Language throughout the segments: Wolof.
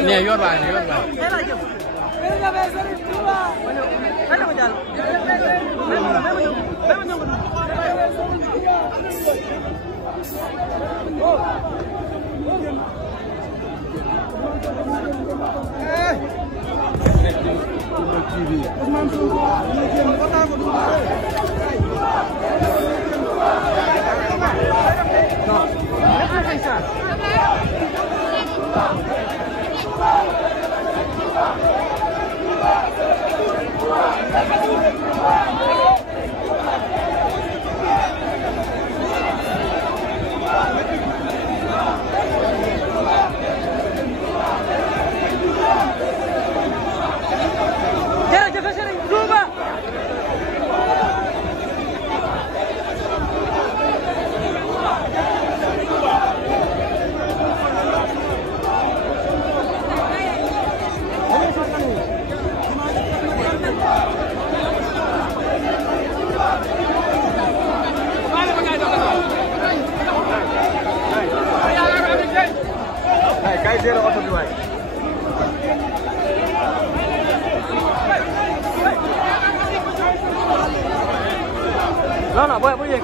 Nih, yor bang, yor bang. No, no, voy bien.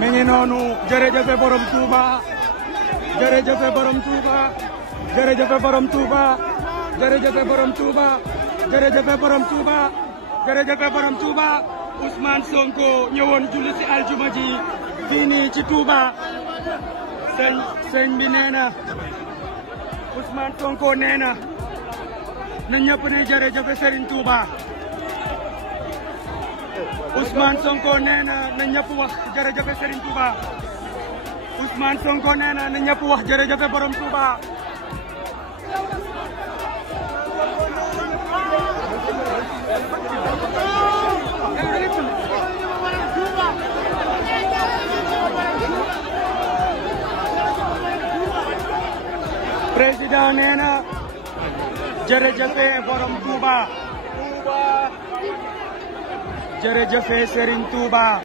mi ngi noonu jërëjëf borom Touba jërëjëf borom Touba jërëjëf borom Touba jërëjëf borom Touba jërëjëf borom Touba jërëjëf borom Touba Ousmane Sonko ñëwoon julli si aljuma ji fii nii ci Touba sëñ bi nee na Ousmane Sonko nee na ñëpp ni jërëjëf Serigne Touba Ousmane Sonko nee na ñëpp wax jërëjëf Serigne Touba Ousmane Sonko nee na ñëpp wax jërëjëf borom Touba président nee na jërëjëf borom Touba jërëjëf Serigne Touba